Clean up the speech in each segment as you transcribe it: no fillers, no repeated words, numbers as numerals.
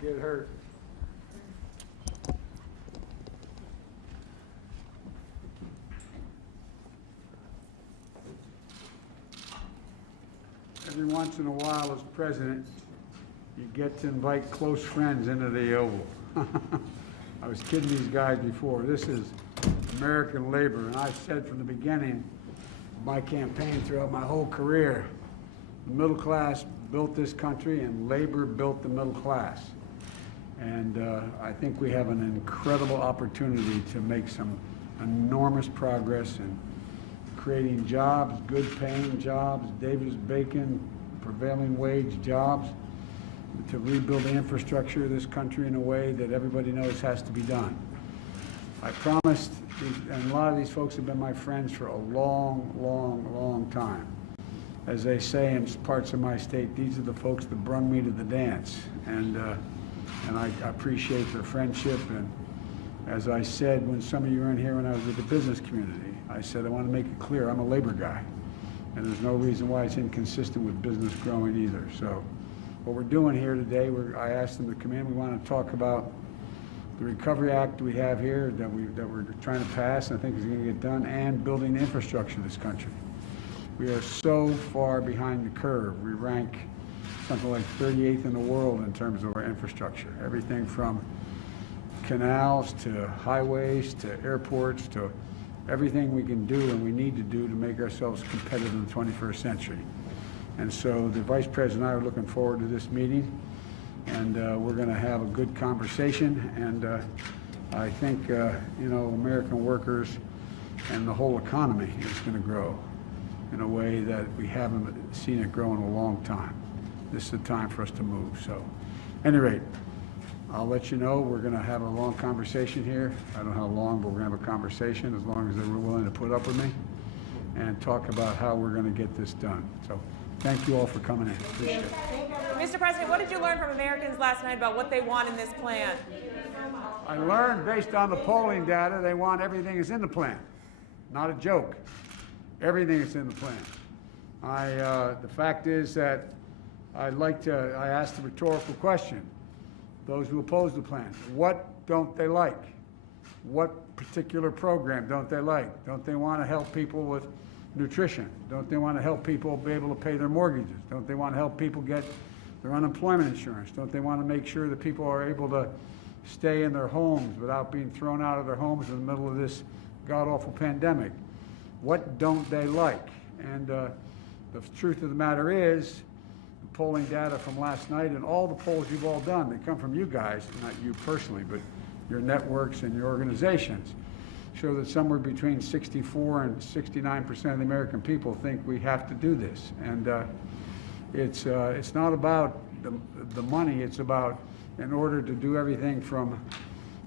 get hurt. Every once in a while, as president, you get to invite close friends into the Oval. I was kidding these guys before. This is American labor, and I've said from the beginning of my campaign throughout my whole career, the middle class built this country and labor built the middle class. And I think we have an incredible opportunity to make some enormous progress in creating jobs, good paying jobs, Davis-Bacon, prevailing wage jobs, to rebuild the infrastructure of this country in a way that everybody knows has to be done. I promised, and a lot of these folks have been my friends for a long, long, long time. As they say in parts of my state, these are the folks that brung me to the dance. And I appreciate their friendship. And as I said, when some of you were in here when I was with the business community, I said, I want to make it clear, I'm a labor guy. And there's no reason why it's inconsistent with business growing either. So what we're doing here today, I asked them to come in. We want to talk about the Recovery Act we have here that we're trying to pass, and I think is going to get done, and building the infrastructure of this country. We are so far behind the curve. We rank something like 38th in the world in terms of our infrastructure. Everything from canals to highways to airports to everything we can do and we need to do to make ourselves competitive in the 21st century. And so the Vice President and I are looking forward to this meeting, and we're going to have a good conversation. And I think, you know, American workers and the whole economy is going to grow in a way that we haven't seen it grow in a long time. This is the time for us to move. So, at any rate, I'll let you know we're going to have a long conversation here. I don't know how long, but we're going to have a conversation as long as they're willing to put up with me and talk about how we're going to get this done. So, thank you all for coming in. Appreciate it. Mr. President, what did you learn from Americans last night about what they want in this plan? I learned, based on the polling data, they want everything that's in the plan. Not a joke. Everything that's in the plan. The fact is that I asked a rhetorical question. Those who oppose the plan, what don't they like? What particular program don't they like? Don't they want to help people with nutrition? Don't they want to help people be able to pay their mortgages? Don't they want to help people get their unemployment insurance? Don't they want to make sure that people are able to stay in their homes without being thrown out of their homes in the middle of this god-awful pandemic? What don't they like? And the truth of the matter is, the polling data from last night and all the polls you've all done, they come from you guys, not you personally, but your networks and your organizations, show that somewhere between 64 and 69% of the American people think we have to do this. And it's not about the money, it's about, in order to do everything from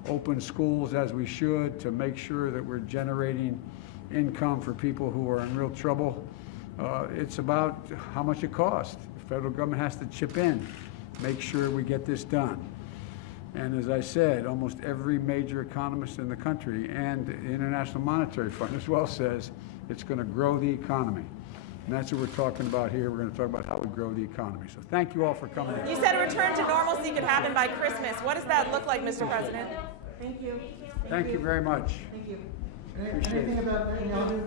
open schools as we should, to make sure that we're generating income for people who are in real trouble. It's about how much it costs. The federal government has to chip in, make sure we get this done. And as I said, almost every major economist in the country and the International Monetary Fund as well says it's going to grow the economy. And that's what we're talking about here. We're going to talk about how we grow the economy. So thank you all for coming in. You said a return to normalcy could happen by Christmas. What does that look like, Mr. President? Thank you. Thank you very much. Thank you. Appreciate it. Anything about any other